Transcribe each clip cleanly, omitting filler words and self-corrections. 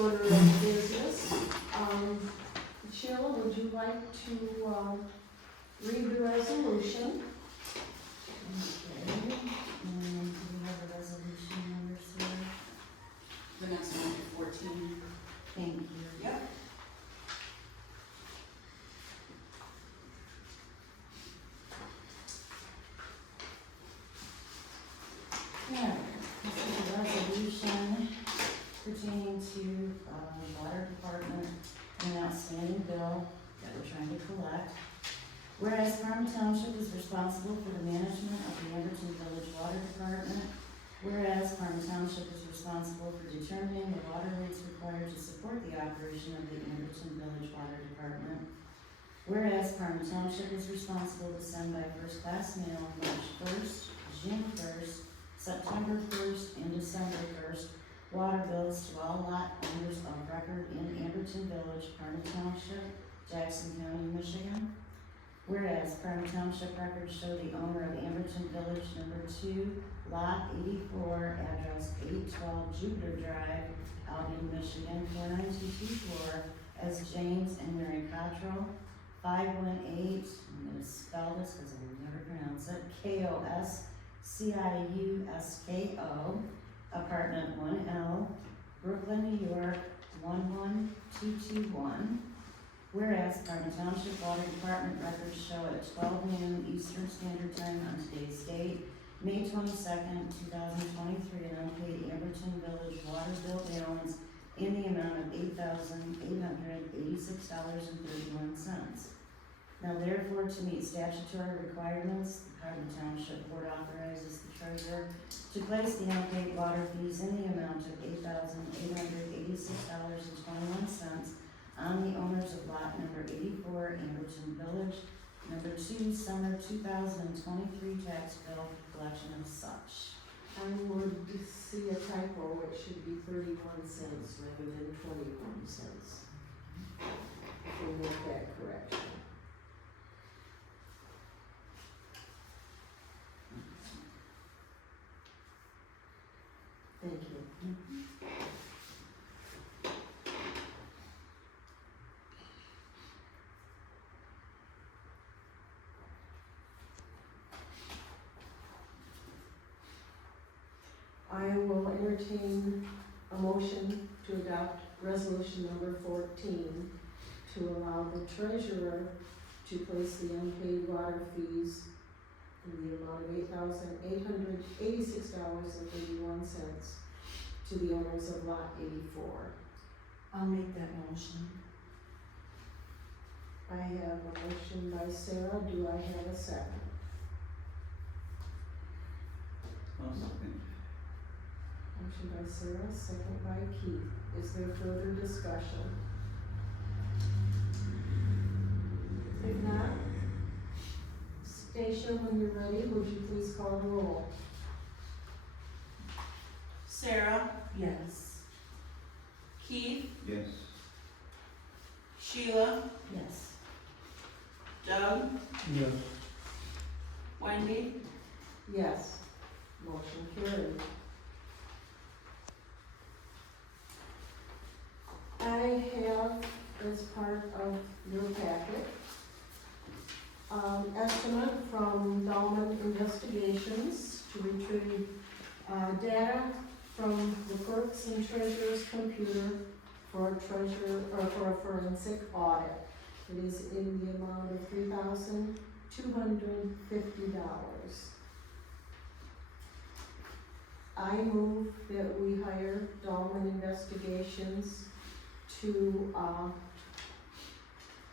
order of business. Sheila, would you like to, read the resolution? Okay, and do we have a resolution number, sir? The next one, 14. Thank you. Yep. Yeah, this is a resolution pertaining to, the water department and an outstanding bill that we're trying to collect. Whereas Farm Township is responsible for the management of the Emberton Village Water Department. Whereas Farm Township is responsible for determining the water rates required to support the operation of the Emberton Village Water Department. Whereas Farm Township is responsible to send by first-class mail March 1st, June 1st, September 1st, and December 1st, water bills to all lot owners of record in Emberton Village, Parma Township, Jackson County, Michigan. Whereas Parma Township records show the owner of Emberton Village number 2, lot 84, address 812 Jupiter Drive, Albion, Michigan, 49224, as James and Mary Cottrell, 518, I'm gonna spell this because I will never pronounce it, Kosciusko, apartment 1L, Brooklyn, New York, 11221. Whereas Parma Township Water Department records show at 12 noon Eastern Standard Time on today's date, May 22nd, 2023, an unpaid Emberton Village water bill balance in the amount of $8,886.31. Now therefore, to meet statutory requirements, the Parma Township Board authorizes the treasurer to place the unpaid water fees in the amount of $8,886.21 on the owners of lot number 84, Emberton Village, number 2, summer 2023 tax bill for collection of such. I would see a typo, it should be 31 cents rather than 21 cents. We'll make that correction. Thank you. I will entertain a motion to adopt resolution number 14 to allow the treasurer to place the unpaid water fees in the amount of $8,886.31 to the owners of lot 84. I'll make that motion. I have a motion by Sarah, do I have a second? Motion by Sarah, second by Keith. Is there further discussion? If not, Stacia, when you're ready, would you please call the roll? Sarah, Yes. Keith, Yes. Sheila, Yes. Doug, Yes. Wendy, Yes. Motion carried. I have, as part of your packet, estimate from Dahlman Investigations to retrieve, data from the clerk's and treasurer's computer for a forensic audit. It is in the amount of $3,250. I move that we hire Dahlman Investigations to,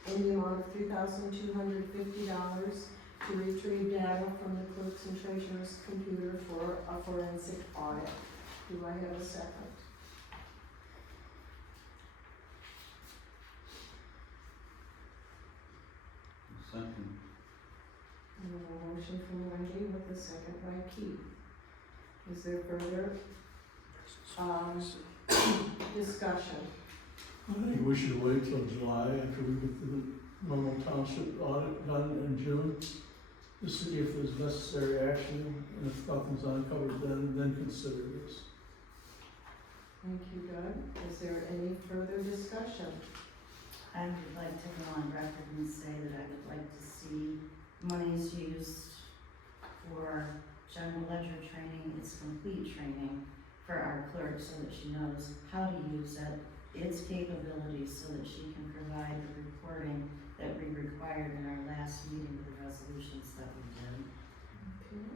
in the amount of $3,250 to retrieve data from the clerk's and treasurer's computer for a forensic audit. Do I have a second? Second. I have a motion from Wendy with a second by Keith. Is there further, discussion? I think we should wait till July after we get the normal township audit done in June to see if there's necessary action, and if nothing's uncovered, then consider this. Thank you, Doug. Is there any further discussion? I would like to go on record and say that I would like to see monies used for general ledger training, its complete training for our clerk so that she knows how to use it, its capabilities, so that she can provide the reporting that we required in our last meeting with the resolutions that we did. Okay.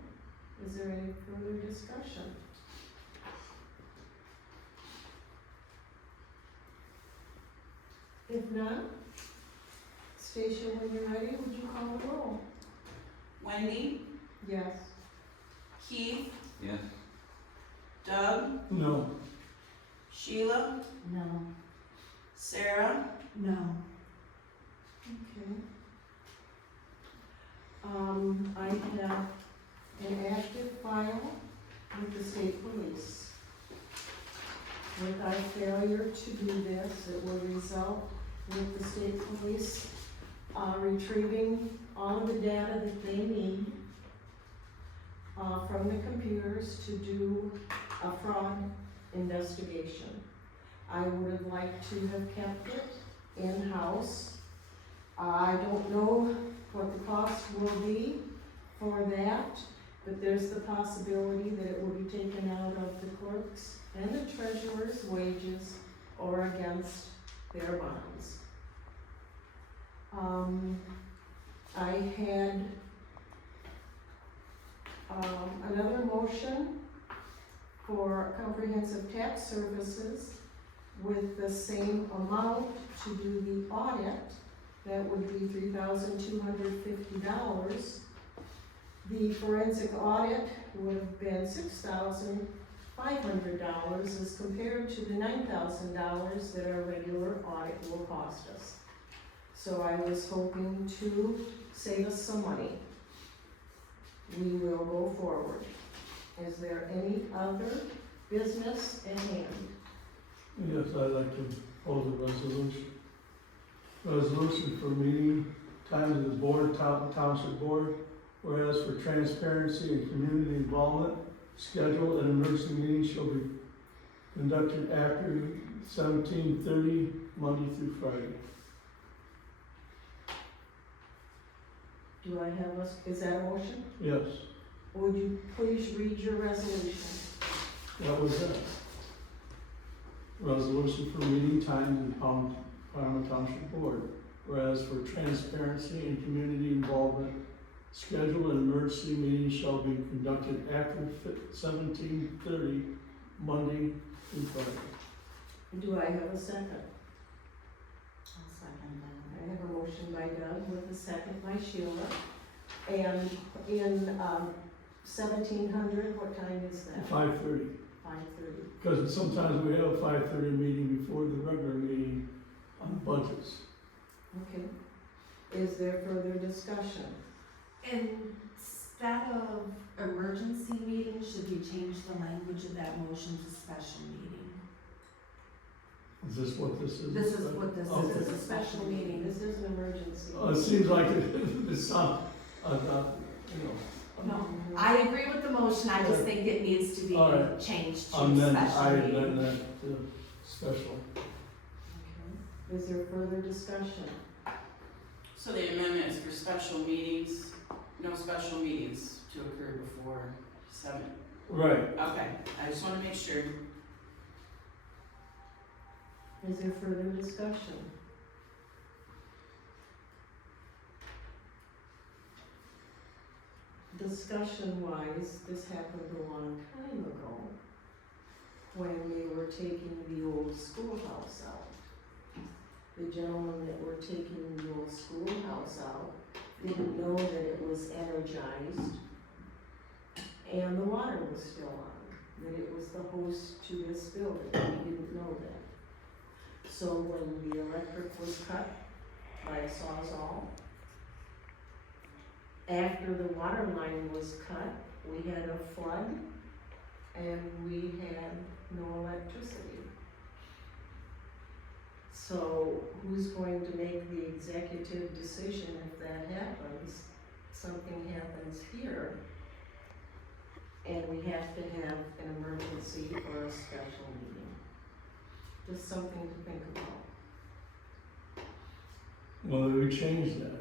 Is there any further discussion? If not, Stacia, when you're ready, would you call the roll? Wendy, Yes. Keith, Yes. Doug, No. Sheila, No. Sarah, No. Okay. I have an active file with the state police. With our failure to do this, it will result with the state police, retrieving all of the data that they need, from the computers to do a fraud investigation. I would have liked to have kept it in-house. I don't know what the cost will be for that, but there's the possibility that it will be taken out of the clerk's and the treasurer's wages or against their bonds. I had, another motion for comprehensive tax services with the same amount to do the audit. That would be $3,250. The forensic audit would have been $6,500 as compared to the $9,000 that our regular audit will cost us. So I was hoping to save us some money. We will go forward. Is there any other business at hand? Yes, I'd like to propose a resolution. Resolution for meeting times of the board, township board, whereas for transparency and community involvement, schedule and emergency meetings shall be conducted after 17:30, Monday through Friday. Do I have is that a motion? Yes, Would you please read your resolution? that was it. Resolution for meeting times of the Parma Township Board, whereas for transparency and community involvement, schedule and emergency meetings shall be conducted after 17:30, Monday through Friday. Do I have a second? I'll second that. I have a motion by Doug with a second by Sheila. And in 1700, what time is that? 5:30, 5:30. because sometimes we have a 5:30 meeting before the regular meeting on budgets. Okay. Is there further discussion? Instead of emergency meeting, should we change the language of that motion to special meeting? Is this what this is? This is what this Okay. is, a special meeting. This is an emergency. It seems like it's not, you know. No, I agree with the motion, I just think it needs to be All right. changed to And then special I meeting. amend that to special. Okay. Is there further discussion? so the amendment is for special meetings, no special meetings to occur before 7. Right. Okay, I just wanna make sure. Is there further discussion? Discussion-wise, this happened a long time ago when they were taking the old schoolhouse out. The gentlemen that were taking the old schoolhouse out didn't know that it was energized and the water was still on, that it was the host to this building. He didn't know that. So when the electric was cut by a Sawzall, after the water line was cut, we had a flood and we had no electricity. So who's going to make the executive decision if that happens? Something happens here and we have to have an emergency or a special meeting. Just something to think about. Well, we changed that.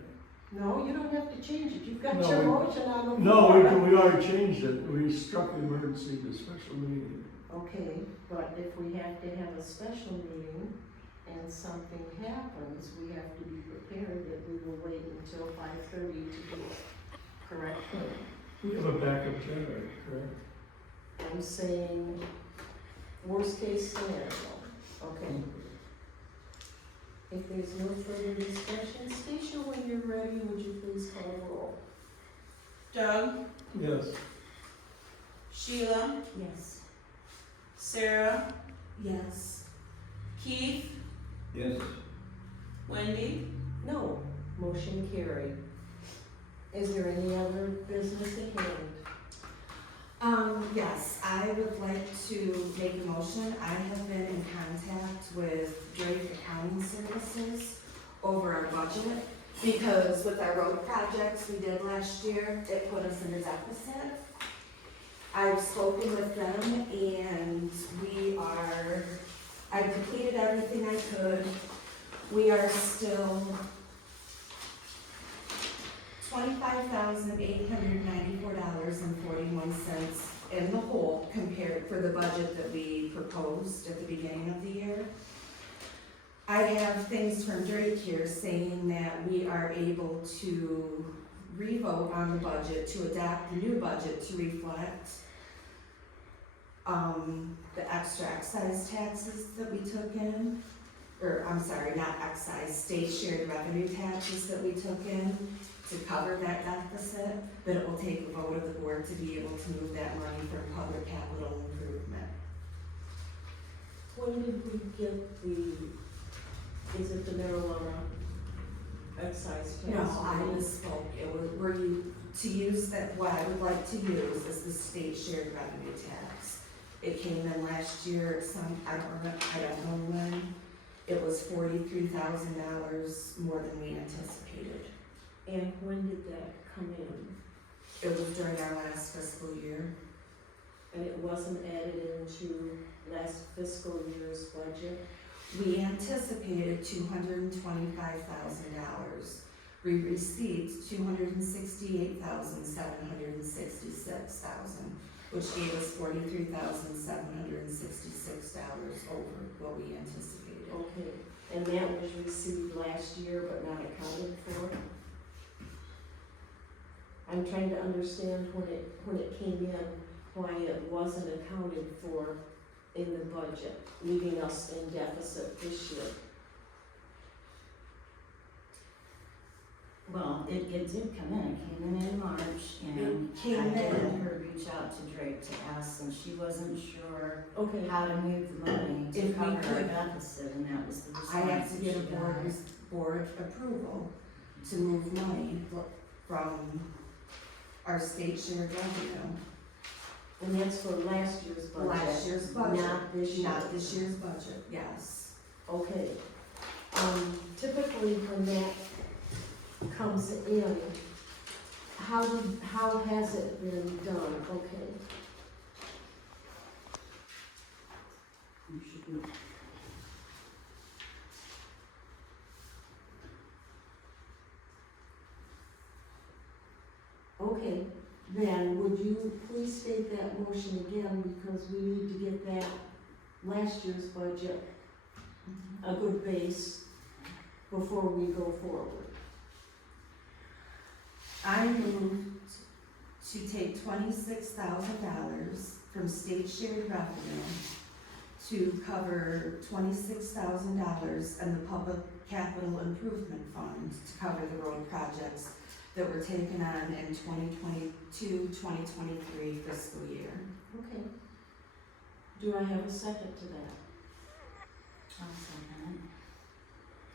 No, you don't have to change it, you've got No, your we- motion on the floor. No, we already changed it, we struck emergency to special meeting. Okay, but if we have to have a special meeting and something happens, we have to be prepared that we will wait until 5:30 to do it. Correct? We have a backup generator, correct? I'm saying worst case scenario, okay? If there's no further discussion, Stacia, when you're ready, would you please call the roll? Doug, Yes. Sheila, Yes. Sarah, Yes. Keith, Yes. Wendy. No, motion carried. Is there any other business at hand? Yes, I would like to make a motion. I have been in contact with Drake Accounting Services over our budget because with our road projects we did last year, it put us in a deficit. I've spoken with them and I've completed everything I could. We are still $25,894.41 in the hole compared for the budget that we proposed at the beginning of the year. I have things from Drake here saying that we are able to revote on the budget, to adapt the new budget to reflect the extra excise taxes that we took in, or I'm sorry, not excise, state shared revenue taxes that we took in to cover that deficit, but it will take a vote of the board to be able to move that money from public capital improvement. When did we get is it the marijuana excise tax? No, I misspoke, to use that, what I would like to use is the state shared revenue tax. It came in last year, I don't know when, it was $43,000 more than we anticipated. And when did that come in? It was during our last fiscal year. And it wasn't added into last fiscal year's budget? We anticipated $225,000. We received $268,766, which gave us $43,766 over what we anticipated. Okay, and that was received last year but not accounted for? I'm trying to understand when it came in, why it wasn't accounted for in the budget, leaving us in deficit this year. Well, it did come in, it came in March, and It came I had in. her reach out to Drake to ask, since she wasn't sure Okay, how to move the money If to we cover our could- deficit, and that was the response I have to that get a she got. board approval to move money from our state shared revenue. and that's for last year's budget? Last year's budget. Not this year? Not this year's budget, yes. Okay. Typically when that comes in, how has it been done? Okay. You should be- Okay, then would you please state that motion again, because we need to get that last year's budget a good base before we go forward. I moved to take $26,000 from state shared revenue to cover $26,000 in the public capital improvement fund to cover the road projects that were taken on in 2022-2023 fiscal year. Okay. Do I have a second to that? I'll second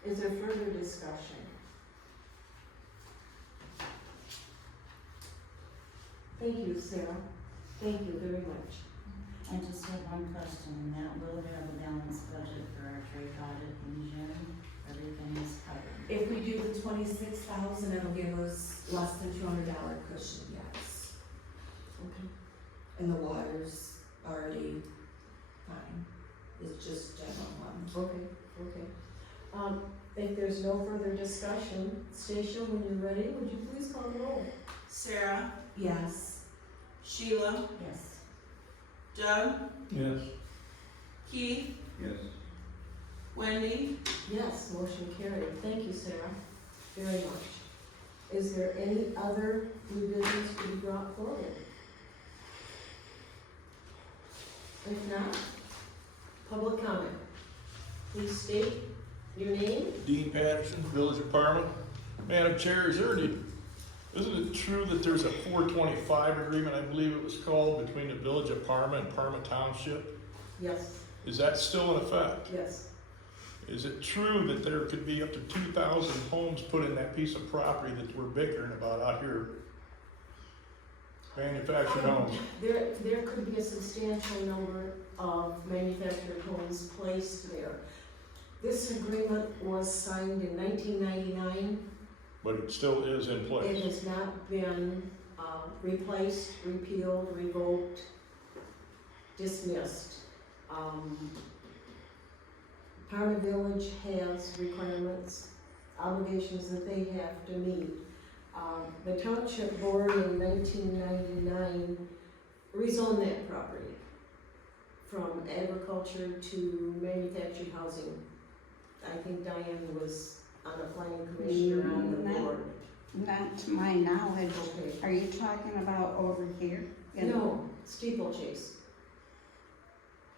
Is there further discussion? Thank you, Sarah. Thank you very much. it. I just have one question, and that will have a balanced budget for our trade audit in June, everything is covered. If we do the $26,000, it'll give us less than $200 cushion, yes. Okay. And the water's already fine. It's just general one. Okay. If there's no further discussion, Stacia, when you're ready, would you please call the roll? Sarah, Yes. Sheila, Yes. Doug, Yes. Keith, Yes. Wendy, Yes, motion carried. Thank you, Sarah, very much. Is there any other new business to be brought forward? If not, public comment. Please state your name. Dean Patterson, Village of Parma. Madam Chair, isn't it true that there's a 425 agreement, I believe it was called, between the Village of Parma and Parma Township? Yes, Is that still in effect? yes. Is it true that there could be up to 2,000 homes put in that piece of property that we're bickering about out here? Manufactured homes. There could be a substantial number of manufactured homes placed there. This agreement was signed in 1999. But it still is in It place. has not been replaced, repealed, revoked, dismissed. Parma Village has requirements, obligations that they have to meet. The township board in 1999 rezoned that property from agriculture to manufactured housing. I think Diane was on the planning commission or on the No. board. Not to my knowledge. Okay. Are you talking about over here? No, steeplechase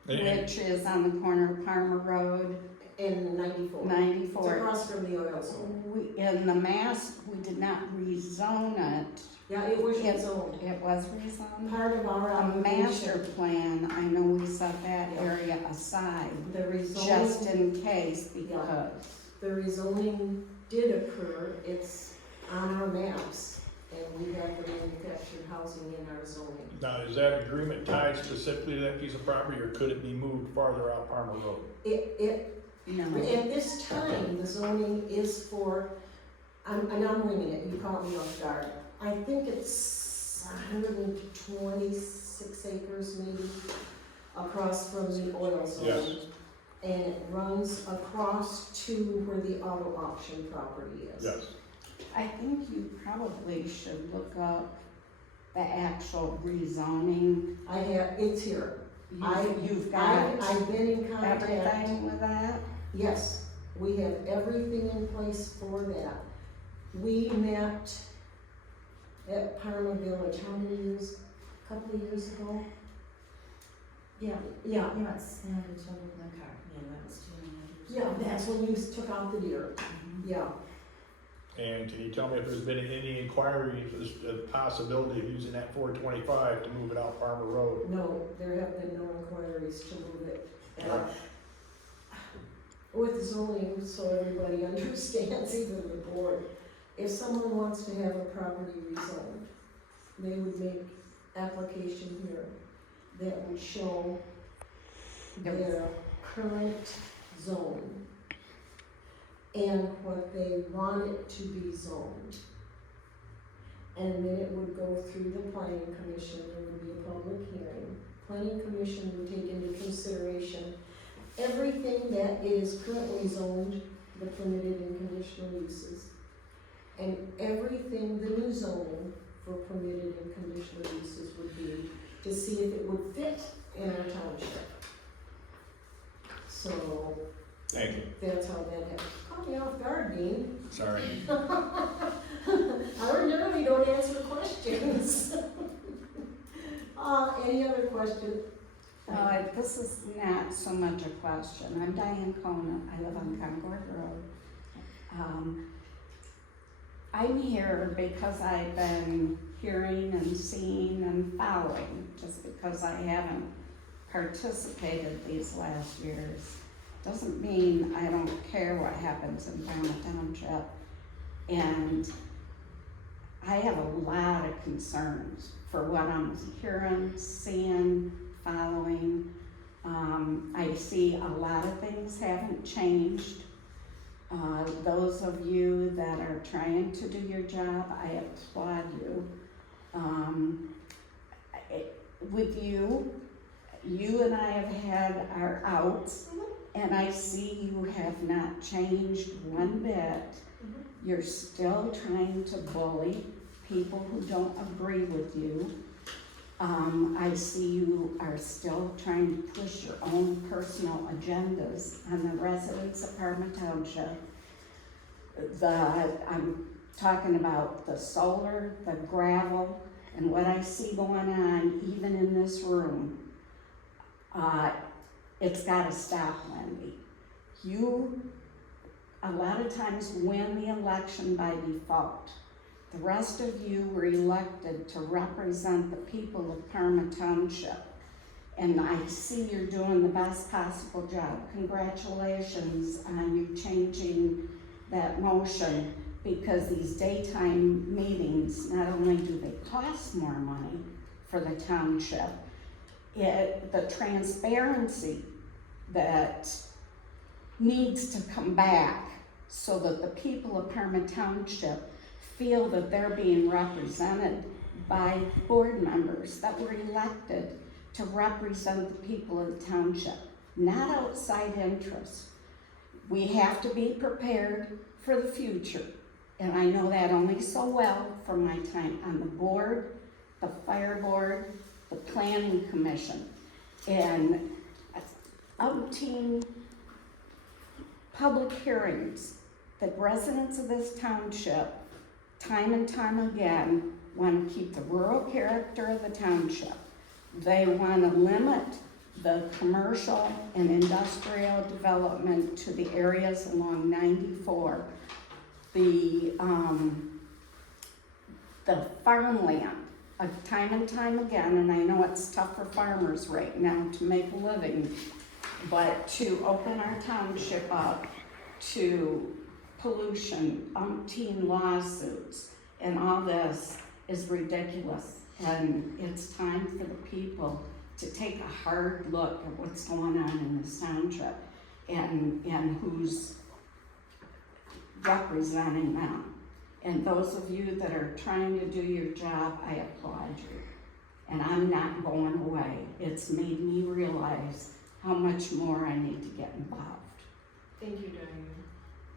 And- Which is on the corner of Palmer Road, in 94. It's 94. across from the oil zone. In the mass, we did not rezone it. Yeah, it was Yes. rezoned. It was rezoned. Part of our A master obligation, plan, I know we set that Yeah. area aside, the just rezoning, in case, because the rezoning did occur. It's on our maps, and we have the manufactured housing in our zoning. Now, is that agreement tied specifically to that piece of property, or could it be moved farther out Parma Road? no. At this time, the zoning is for, and I'm winging it, you caught me off guard. I think it's 126 acres maybe, across from the oil zone. Yes. And it runs across to where the auto auction property is. Yes. I think you probably should look up the actual rezoning. I have, it's here. You've got I've been in contact. everything with that? Yes, we have everything in place for that. We met at Parma Village, how many years, a couple of years ago? Yeah, Yeah, it's not until the car, yeah, that was 2 years. yeah, that's when you took out the deer, yeah. And can you tell me if there's been any inquiry, if there's a possibility of using that 425 to move it out Farmer Road? No, there have been no inquiries to move it. Right. With zoning, so everybody understands, even the board, if someone wants to have a property rezoned, they would make application here that would show their current zone and what they want it to be zoned. And then it would go through the planning commission, there would be a public hearing. Planning commission would take into consideration everything that is currently zoned, the permitted and conditional uses, and everything the new zoning for permitted and conditional uses would be, to see if it would fit in our township. So, Thank you. that's how that happened. Caught me off guard, Dean. Sorry. I ordinarily don't answer questions. Any other questions? This is not so much a question. I'm Diane Kona. I live on Concord Road. I'm here because I've been hearing and seeing and following, just because I haven't participated these last years. Doesn't mean I don't care what happens in Parma Township. And I have a lot of concerns for what I'm hearing, seeing, following. I see a lot of things haven't changed. Those of you that are trying to do your job, I applaud you. With you, you and I have had our outs, and I see you have not changed one bit. You're still trying to bully people who don't agree with you. I see you are still trying to push your own personal agendas on the residents of Parma Township. I'm talking about the solar, the gravel, and what I see going on even in this room. It's gotta stop, Wendy. You, a lot of times, win the election by default. The rest of you were elected to represent the people of Parma Township. And I see you're doing the best possible job. Congratulations on you changing that motion, because these daytime meetings, not only do they cost more money for the township, the transparency that needs to come back so that the people of Parma Township feel that they're being represented by board members that were elected to represent the people of the township, not outside interests. We have to be prepared for the future, and I know that only so well from my time on the board, the fire board, the planning commission, and umpteen public hearings that residents of this township, time and time again, want to keep the rural character of the township. They want to limit the commercial and industrial development to the areas along 94. The farmland, time and time again, and I know it's tough for farmers right now to make a living, but to open our township up to pollution, umpteen lawsuits, and all this is ridiculous. And it's time for the people to take a hard look at what's going on in this township and who's representing them. And those of you that are trying to do your job, I applaud you. And I'm not going away. It's made me realize how much more I need to get involved. Thank you, Diane.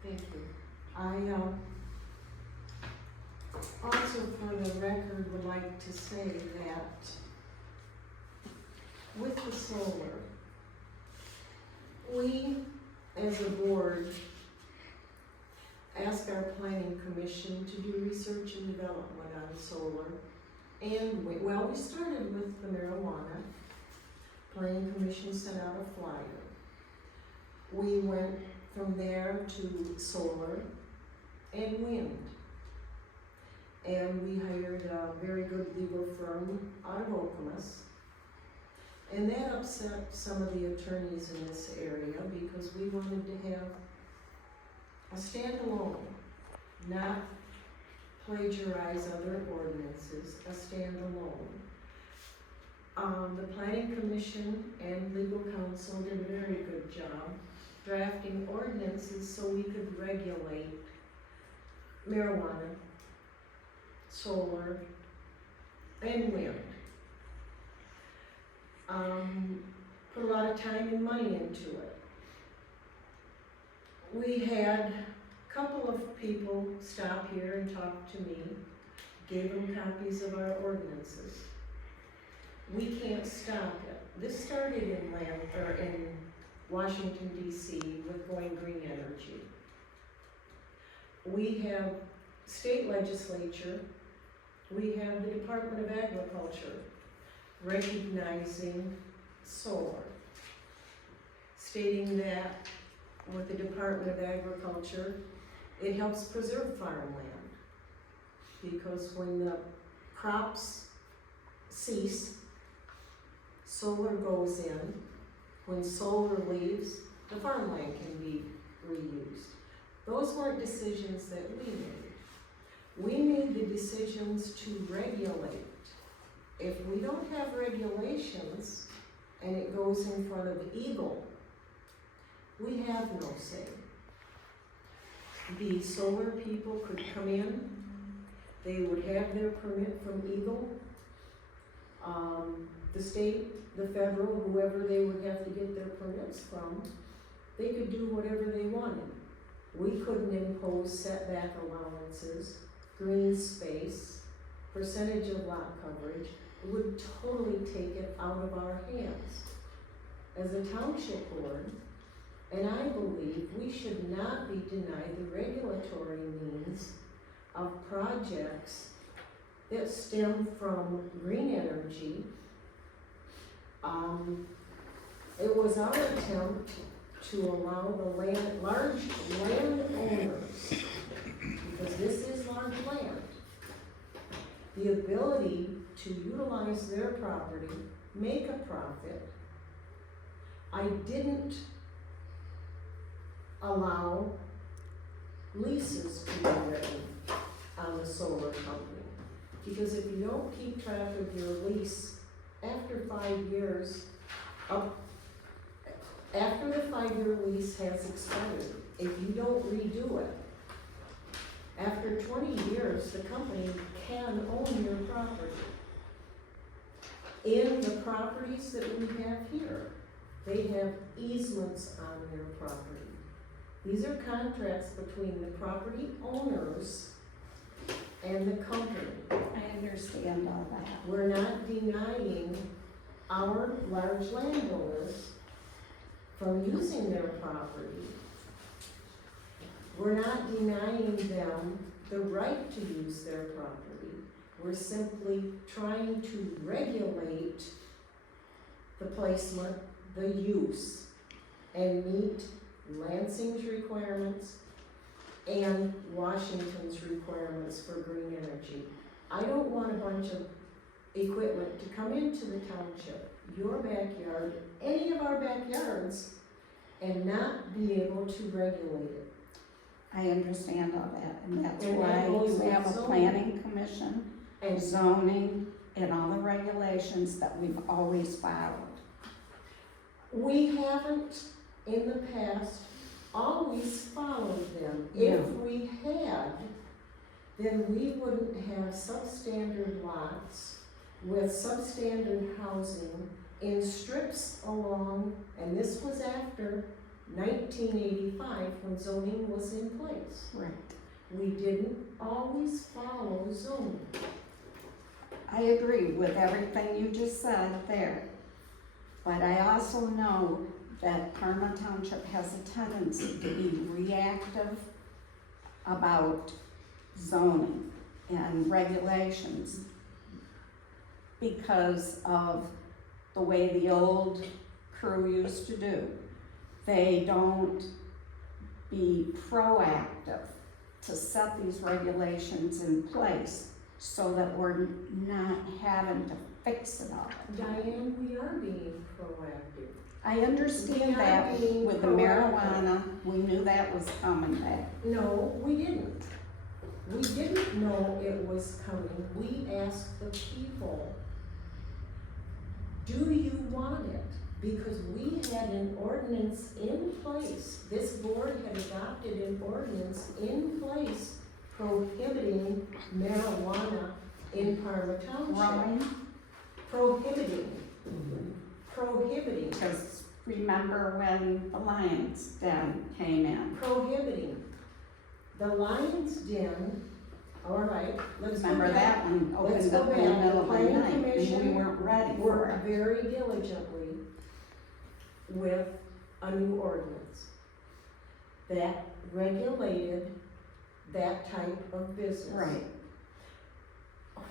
Thank you. I also, for the record, would like to say that with the solar, we, as a board, ask our planning commission to do research and development on solar. And we started with the marijuana. Planning commission sent out a flyer. We went from there to solar and wind. And we hired a very good legal firm out of Okemos. And that upset some of the attorneys in this area because we wanted to have a standalone, not plagiarize other ordinances, a standalone. The planning commission and legal counsel did a very good job drafting ordinances so we could regulate marijuana, solar, and wind. Put a lot of time and money into it. We had a couple of people stop here and talk to me, gave them copies of our ordinances. We can't stop it. This started in Washington, D.C. with Going Green Energy. We have state legislature, we have the Department of Agriculture recognizing solar, stating that with the Department of Agriculture, it helps preserve farmland, because when the crops cease, solar goes in. When solar leaves, the farmland can be reused. Those weren't decisions that we made. We made the decisions to regulate. If we don't have regulations and it goes in front of Eagle, we have no say. The solar people could come in, they would have their permit from Eagle. the state, the federal, whoever they would have to get their permits from, they could do whatever they wanted. We couldn't impose setback allowances, green space, percentage of lot coverage. It would totally take it out of our hands. As a township board, and I believe we should not be denied the regulatory means of projects that stem from green energy. It was our attempt to allow the large landowners, because this is large land, the ability to utilize their property, make a profit. I didn't allow leases to be written on the solar company. Because if you don't keep track of your lease, after 5 years, after the 5-year lease has expired, if you don't redo it, after 20 years, the company can own your property. In the properties that we have here, they have easements on their property. These are contracts between the property owners and the company. I understand all that. We're not denying our large landowners from using their property. We're not denying them the right to use their property. We're simply trying to regulate the placement, the use, and meet Lansing's requirements and Washington's requirements for green energy. I don't want a bunch of equipment to come into the township, your backyard, any of our backyards, and not be able to regulate it. I understand all that, and that's And why that goes you have with a zoning. planning commission, And zoning, and all the regulations that we've always followed. we haven't, in the past, always followed them. Yeah. If we had, then we wouldn't have substandard lots with substandard housing in strips along, and this was after 1985 when zoning was in place. Right. We didn't always follow zoning. I agree with everything you just said there. But I also know that Parma Township has a tendency to be reactive about zoning and regulations because of the way the old crew used to do. They don't be proactive to set these regulations in place so that we're not having to fix it all. Diane, we are being proactive. I understand We are that being with the proactive. marijuana, we knew that was coming back. No, we didn't. We didn't know it was coming. We asked the people, do you want it? Because we had an ordinance in place. This board had adopted an ordinance in place prohibiting marijuana in Parma Township. Growing, Prohibiting, because remember when the Lions Den came in? prohibiting. The Lion's Den, all right, let's go Remember back. that one Let's opened go up in the back. middle of the Planning night and we Commission weren't ready for Worked it. very diligently with a new ordinance that regulated that type of business. Right.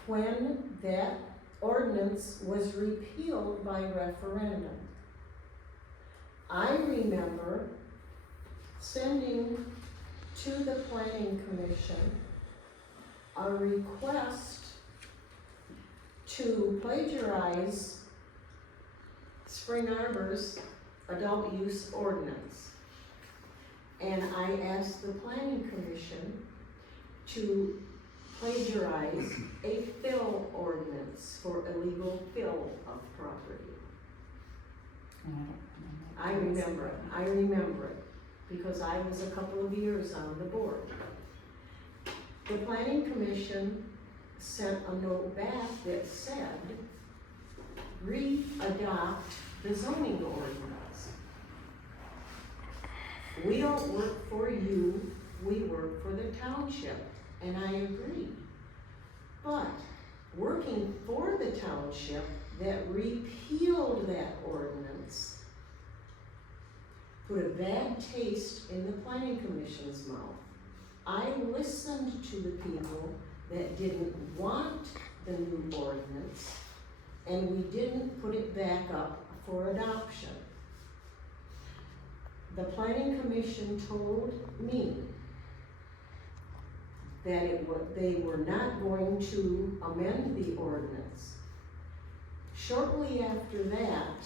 When that ordinance was repealed by referendum, I remember sending to the Planning Commission a request to plagiarize Spring Arbor's adult use ordinance. And I asked the Planning Commission to plagiarize a fill ordinance for illegal fill of property. I remember it, because I was a couple of years on the board. The Planning Commission sent a note back that said, re-adopt the zoning ordinance. We don't work for you, we work for the township, and I agree. But working for the township that repealed that ordinance put a bad taste in the planning commission's mouth. I listened to the people that didn't want the new ordinance, and we didn't put it back up for adoption. The planning commission told me that they were not going to amend the ordinance. Shortly after that,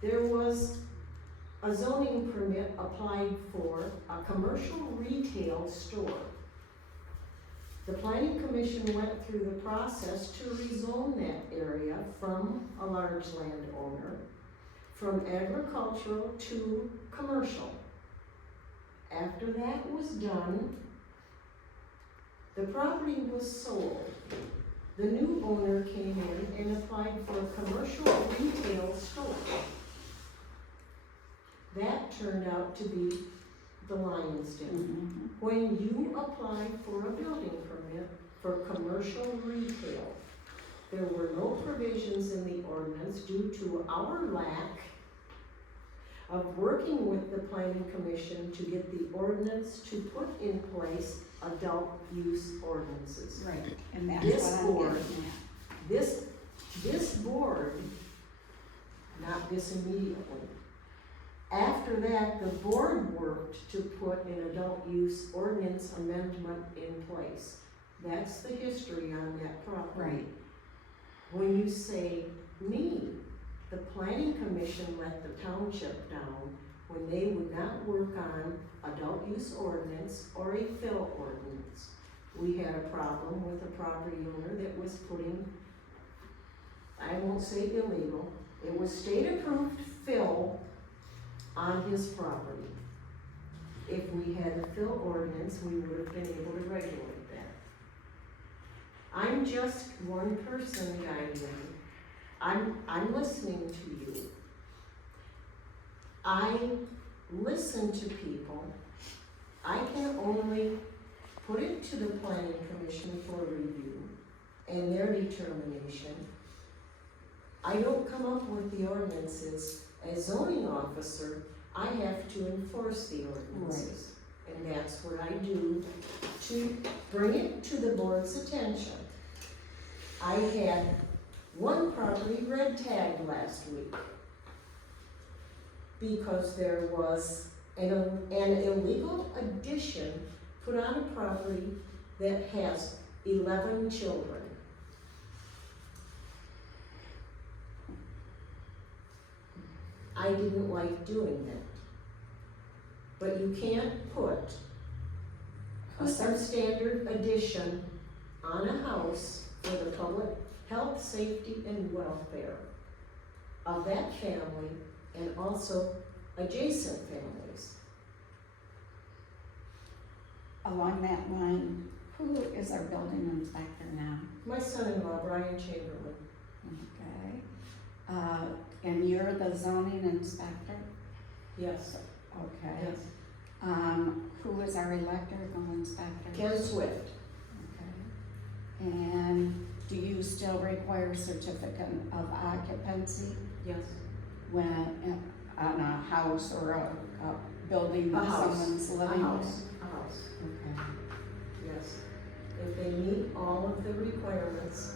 there was a zoning permit applied for a commercial retail store. The planning commission went through the process to rezone that area from a large landowner, from agricultural to commercial. After that was done, the property was sold. The new owner came in and applied for a commercial retail store. That turned out to be the lion's den. When you apply for a building permit for commercial retail, there were no provisions in the ordinance due to our lack of working with the planning commission to get the ordinance to put in place adult use ordinances. Right, and that's This what I'm board- getting at. This board, not this immediately. After that, the board worked to put an adult use ordinance amendment in place. That's the history on that property. Right. When you say me, the planning commission let the township down when they would not work on adult use ordinance or a fill ordinance. We had a problem with a property owner that was putting, I won't say illegal, it was state-approved fill on his property. If we had a fill ordinance, we would have been able to regulate that. I'm just one person, Diane. I'm listening to you. I listen to people. I can only put it to the planning commission for review and their determination. I don't come up with the ordinances. As zoning officer, I have to enforce the ordinances. And that's what I do to bring it to the board's attention. I had one property red tagged last week because there was an illegal addition put on a property that has 11 children. I didn't like doing that. But you can't put a substandard addition on a house for the public health, safety, and welfare of that family and also adjacent families. Along that line, who is our building inspector now? My son-in-law, Brian Chamberlain. Okay. And you're the zoning inspector? Yes, Okay. yes. Who is our electrical inspector? Ken Swift. Okay. And do you still require certificate of occupancy Yes. when, on a house or a building A that house. someone's A living in? house. Okay. Yes. If they meet all of the requirements.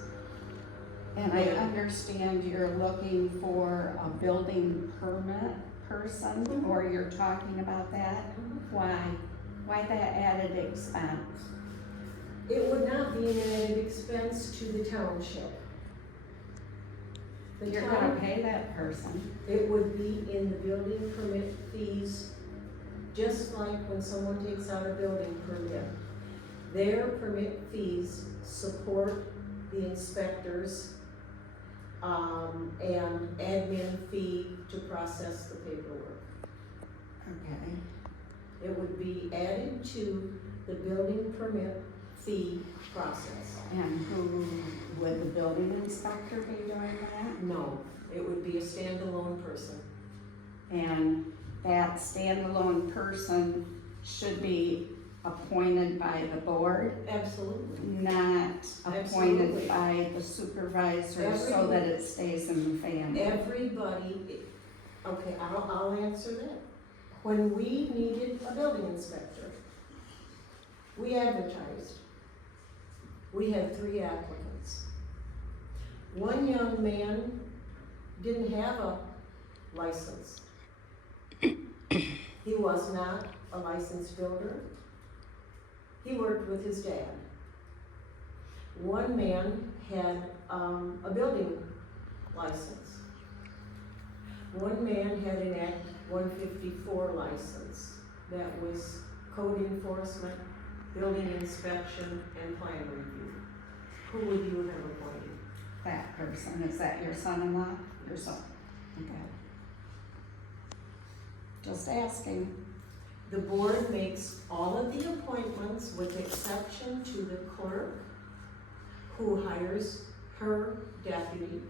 And I Yeah. understand you're looking for a building permit person, Mhm. or you're talking about that? Why? Why that added expense? It would not be an added expense to the township. The You're town- gonna pay that person. It would be in the building permit fees, just like when someone takes out a building permit. Their permit fees support the inspectors, and admin fee to process the paperwork. Okay. It would be added to the building permit fee process. And who would the building inspector be doing that? No, it would be a standalone person. And that standalone person should be appointed by the board, Absolutely. not appointed Absolutely. by the supervisor so that it stays in the family. Everybody, okay, I'll answer that. When we needed a building inspector, we advertised. We had 3 applicants. One young man didn't have a license. He was not a licensed builder. He worked with his dad. One man had a building license. One man had an Act 154 license. That was code enforcement, building inspection, and plan review. Who would you have appointed? That person, is that your son-in-law? Your son? Okay. Just asking. The board makes all of the appointments with exception to the clerk, who hires her deputy,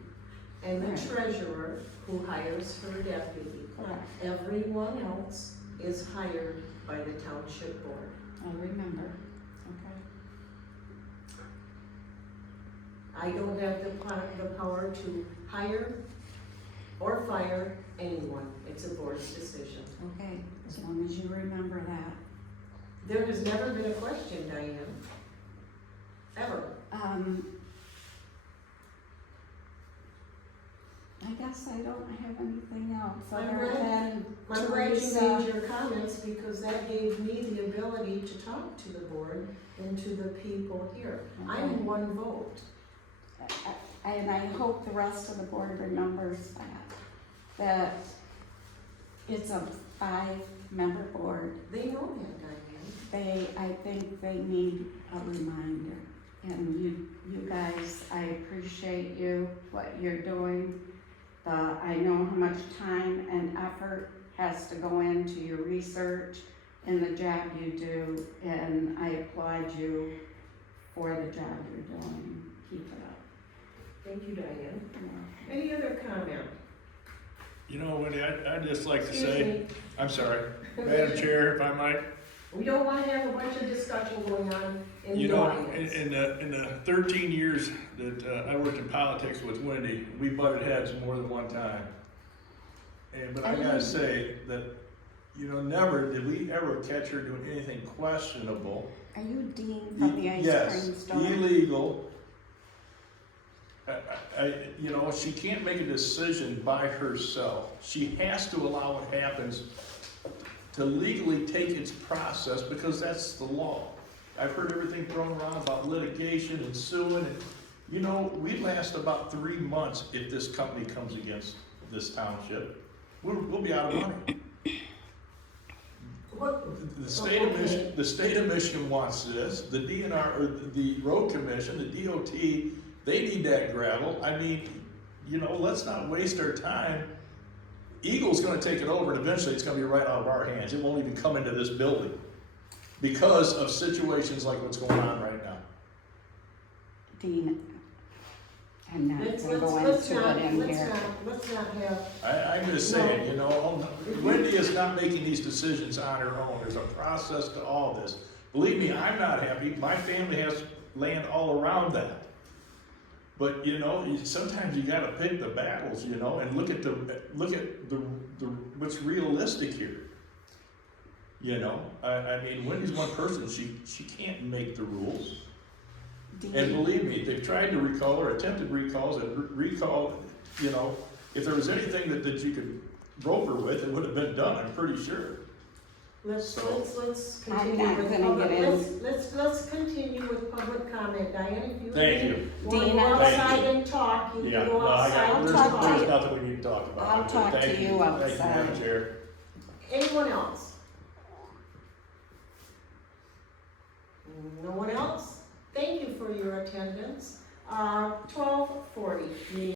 and the Right. treasurer, who hires her deputy. Correct. Everyone else is hired by the township board. I remember. Okay. I don't have the power to hire or fire anyone. It's a board's decision. Okay, as long as you remember that. There has never been a question, Diane. Ever. I guess I don't have anything else I'm other glad- than I'm glad you Teresa. made your comments because that gave me the ability to talk to the board and to the people here. Okay. I'm one vote. And I hope the rest of the board remembers that it's a 5-member board. They know that, Diane. I think they need a reminder. And you guys, I appreciate you, what you're doing. I know how much time and effort has to go into your research and the job you do, and I applaud you for the job you're doing. Keep it up. Thank you, Diane. Yeah. Any other comment? You know, Wendy, I'd just like to Excuse say, me. I'm sorry, Madam Chair, if I might. We don't wanna have a bunch of discussion going on in You the know, audience. in the 13 years that I worked in politics with Wendy, we butted heads more than one time. But I gotta say that, you know, never did we ever catch her doing anything questionable. Are you Dean from the ice Yes, cream store? illegal. You know, she can't make a decision by herself. She has to allow what happens to legally take its process because that's the law. I've heard everything thrown around about litigation and suing, and, you know, we last about 3 months if this company comes against this township. We'll be out of money. What, The state of Okay. Michigan, the state of Michigan wants this, the DNR, or the road commission, the DOT, they need that gravel. I mean, you know, let's not waste our time. Eagle's gonna take it over and eventually it's gonna be right out of our hands. It won't even come into this building because of situations like what's going on right now. Dean, I'm not let's gonna go not, into it in here. let's not have, I'm just saying, you know, Wendy is not making these decisions on her own. There's a process to all this. Believe me, I'm not happy. My family has land all around that. But, you know, sometimes you gotta pick the battles, you know, and look at the what's realistic here. You know, I mean, Wendy's one person, she can't make the rules. And Dean, believe me, they've tried to recall or attempted recalls and recall, you know, if there was anything that you could broker with, it would have been done, I'm pretty sure. let's I'm continue not with gonna public, get in. let's continue with public comment. Diane, if you. Thank you. wanna Dean, go I'll- outside and talk, you Yeah, can go no, outside and talk to there's you. nothing we need to talk about. I'll talk Thank to you Thank you, outside. Madam Chair. Anyone else? No one else? Thank you for your attendance. 12:40, meeting